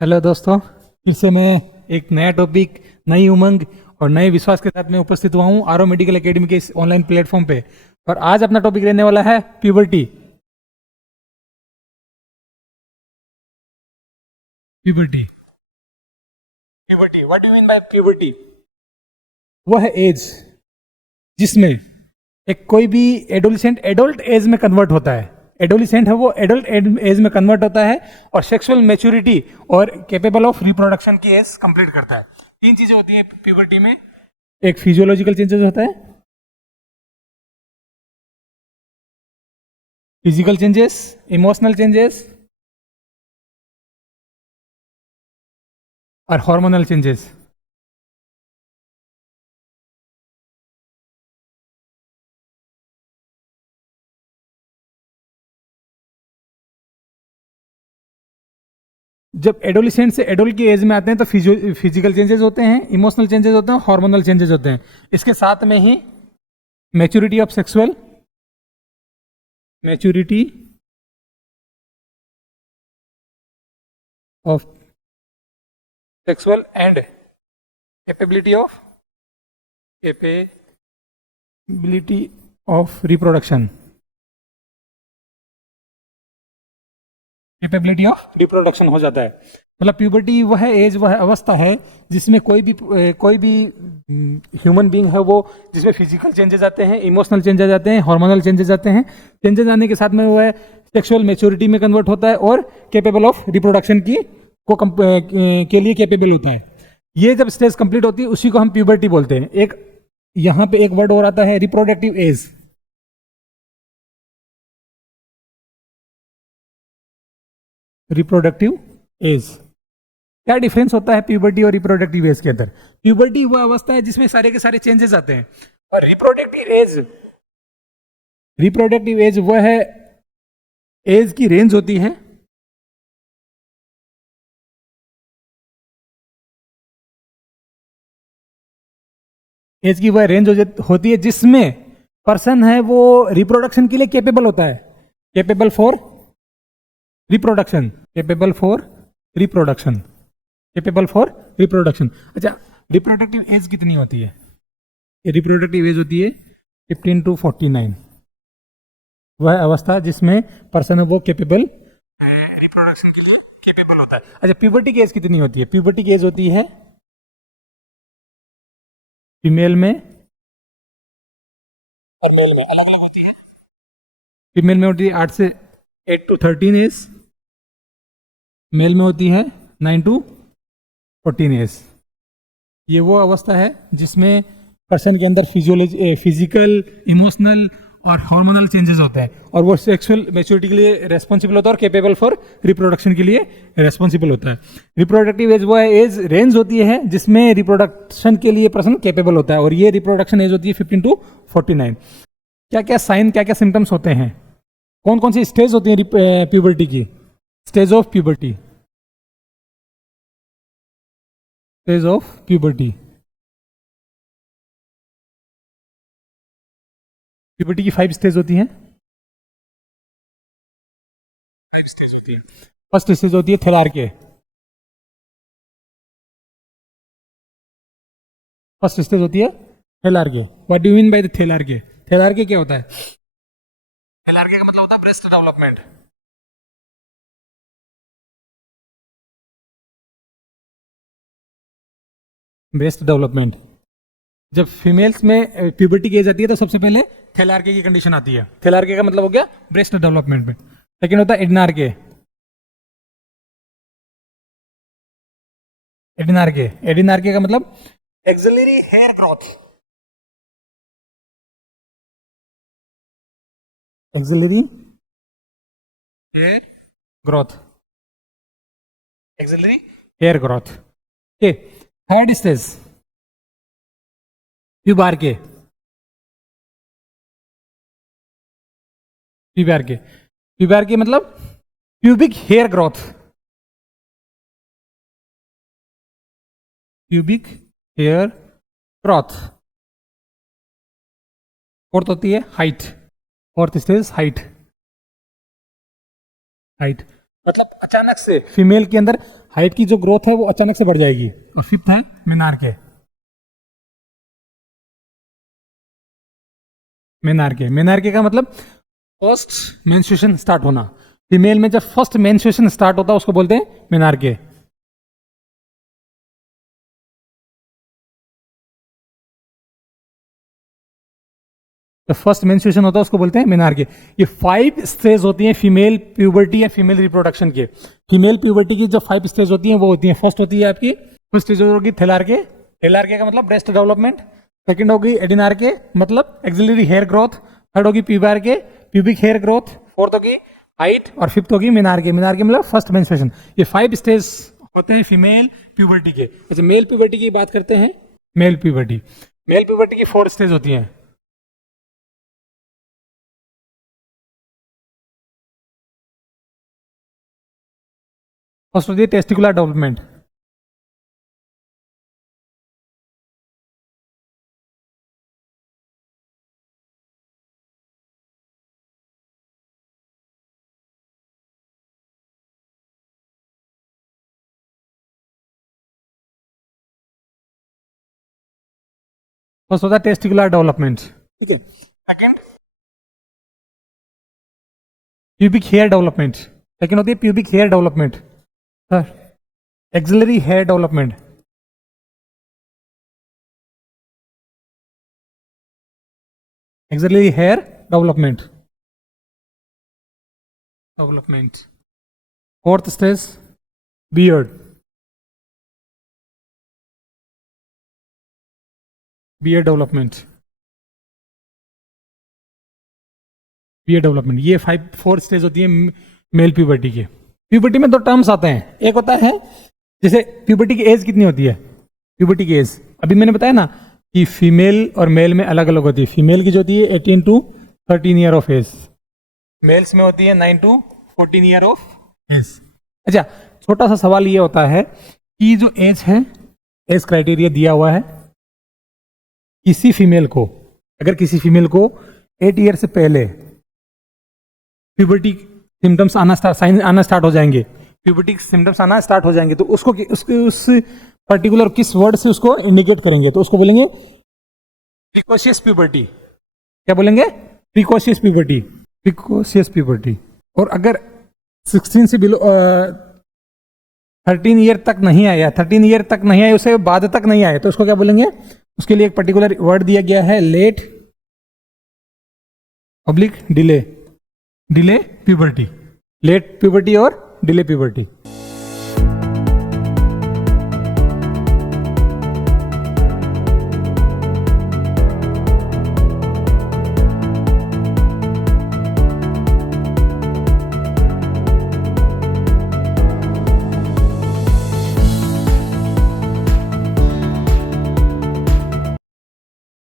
Hello दोस्तों, फिर से मैं एक नया टॉपिक, नई उमंग और नए विश्वास के साथ मैं उपस्थित हुआ हूँ आरो मेडिकल एकेडमी के इस ऑनलाइन प्लेटफॉर्म पे। और आज अपना टॉपिक रहने वाला है puberty. Puberty puberty what do mean bye puberty? वह एज जिसमें एक कोई भी एडोलिसेंट एडल्ट एज में कन्वर्ट होता है। एडोलिसेंट है वो एडल्ट एज में कन्वर्ट होता है और सेक्सुअल मैच्योरिटी और कैपेबल ऑफ रिप्रोडक्शन की एज कंप्लीट करता है। तीन चीजें होती है प्यूबर्टी में। एक फिजियोलॉजिकल चेंजेस होता है, फिजिकल चेंजेस, इमोशनल चेंजेस और हार्मोनल चेंजेस। जब एडोलिसेंट से एडल्ट की एज में आते हैं तो फिजिकल चेंजेस होते हैं, इमोशनल चेंजेस होते हैं, हार्मोनल चेंजेस होते हैं। इसके साथ में ही maturity of sexual maturity of sexual and capability of reproduction. Capability of reproduction हो जाता है। मतलब प्यूबर्टी वह एज, वह अवस्था है जिसमें कोई भी ह्यूमन बीइंग है वो, जिसमें फिजिकल चेंजेस आते हैं, इमोशनल चेंजेस आते हैं, हार्मोनल चेंजेस आते हैं। चेंजेस आने के साथ में वह सेक्सुअल मैच्योरिटी में कन्वर्ट होता है और कैपेबल ऑफ रिप्रोडक्शन के लिए कैपेबल होता है। ये जब स्टेज कंप्लीट होती है उसी को हम प्यूबर्टी बोलते हैं। एक यहां पे एक वर्ड और आता है, रिप्रोडक्टिव एज। रिप्रोडक्टिव एज, क्या डिफरेंस होता है प्यूबर्टी और रिप्रोडक्टिव एज के अंदर? प्यूबर्टी वह अवस्था है जिसमें सारे के सारे चेंजेस आते हैं, और रिप्रोडक्टिव एज वह है एज की रेंज होती है। एज की वह रेंज होती है जिसमें पर्सन है वो रिप्रोडक्शन के लिए कैपेबल होता है। Capable for reproduction, capable for reproduction, capable for reproduction. अच्छा, रिप्रोडक्टिव एज कितनी होती है? रिप्रोडक्टिव एज होती है 15 to 49। वह अवस्था जिसमें पर्सन है वो कैपेबल रिप्रोडक्शन के लिए कैपेबल होता है। अच्छा, प्यूबर्टी की एज कितनी होती है? प्यूबर्टी की एज होती है फीमेल में और मेल में अलग अलग होती है। फीमेल में होती है 8 to 13 एज, मेल में होती है 9 to 14 एज। ये वो अवस्था है जिसमें पर्सन के अंदर फिजिकल, इमोशनल और हार्मोनल चेंजेस होते हैं, और वो सेक्सुअल मैच्योरिटी के लिए रेस्पॉन्सिबल होता है और कैपेबल फॉर रिप्रोडक्शन के लिए रेस्पॉन्सिबल होता है। रिप्रोडक्टिव एज वो एज रेंज होती है जिसमें रिप्रोडक्शन के लिए पर्सन कैपेबल होता है, और ये रिप्रोडक्शन एज होती है 15 to 49। क्या क्या साइन, क्या क्या सिम्टम्स होते हैं, कौन कौन सी स्टेज होती है प्यूबर्टी की? Stage of puberty, stage of puberty. Puberty की 5 स्टेज होती हैं। 5 स्टेज होती है। फर्स्ट स्टेज होती है थेलार्के। फर्स्ट स्टेज होती है thelarche. What do mean by the thelarche? Thelarche क्या होता है? थेलार्के का मतलब होता है ब्रेस्ट डेवलपमेंट। Breast development. जब फीमेल्स में प्यूबर्टी की एज आती है तो सबसे पहले थेलार्के की कंडीशन आती है। थेलार्के का मतलब हो गया ब्रेस्ट डेवलपमेंट में। सेकेंड होता है एडिनार्के। एडिनार्के, एडिनार्के का मतलब axillary hair growth. Axillary hair growth, axillary hair growth. Okay, third stage pubarche. Pubarche, pubarche मतलब pubic hair growth. Pubic hair growth. Fourth होती है height. Fourth stage height. Height मतलब अचानक से फीमेल के अंदर हाइट की जो ग्रोथ है वो अचानक से बढ़ जाएगी। और फिफ्थ है मेनार्के। मेनार्के का मतलब फर्स्ट मेंस्ट्रुएशन स्टार्ट होना। फीमेल में जब फर्स्ट मेंस्ट्रुएशन स्टार्ट होता है उसको बोलते हैं मेनार्के। तो फर्स्ट मेंस्ट्रुएशन होता है उसको बोलते हैं मेनार्के। ये 5 स्टेज होती हैं फीमेल प्यूबर्टी या फीमेल रिप्रोडक्शन के। फीमेल प्यूबर्टी की जो 5 स्टेज होती हैं वो होती हैं, फर्स्ट होती है आपकी फर्स्ट स्टेज होगी थेलार्के। थेलार्के का मतलब ब्रेस्ट डेवलपमेंट। सेकंड होगी एडिनार्के मतलब एक्सिलरी हेयर ग्रोथ। थर्ड होगी pubarche, pubic hair growth. Fourth होगी हाइट और फिफ्थ होगी मेनार्के। मेनार्के मतलब फर्स्ट मेंस्ट्रुएशन। ये 5 स्टेज होते हैं फीमेल प्यूबर्टी के। अच्छा मेल प्यूबर्टी की बात करते हैं। मेल प्यूबर्टी की 4 स्टेज होती हैं। फर्स्ट होती है टेस्टिकुलर डेवलपमेंट। फर्स्ट होता है टेस्टिकुलर डेवलपमेंट, ठीक है। Second pubic hair development. Second होती है pubic hair development. Third axillary hair development. Axillary hair development. Fourth stage beard. Beard development. ये 4 स्टेज होती है मेल प्यूबर्टी के। प्यूबर्टी में 2 टर्म्स आते हैं। एक होता है जैसे प्यूबर्टी की एज कितनी होती है। प्यूबर्टी की एज अभी मैंने बताया ना कि फीमेल और मेल में अलग अलग होती है। फीमेल की जो होती है 18 to 13 year of age. Males में होती है 9 टू 14 ईयर ऑफ एज। अच्छा छोटा सा सवाल ये होता है कि जो एज है, एज क्राइटेरिया दिया हुआ है किसी फीमेल को, अगर किसी फीमेल को 8 ईयर से पहले प्यूबर्टी सिम्टम्स आना स्टार्ट हो जाएंगे, प्यूबर्टी सिम्टम्स आना स्टार्ट हो जाएंगे, तो उसको उस पर्टिकुलर किस वर्ड से उसको इंडिकेट करेंगे, तो उसको बोलेंगे प्रिकॉशियस प्यूबर्टी। क्या बोलेंगे? Precocious puberty. Precocious puberty. और अगर 16 से बिलो 13 ईयर तक नहीं आया, 13 ईयर तक नहीं आया, उससे बाद तक नहीं आया, तो उसको क्या बोलेंगे? उसके लिए एक पर्टिकुलर वर्ड दिया गया है, late delay puberty. Late puberty और डिले प्यूबर्टी।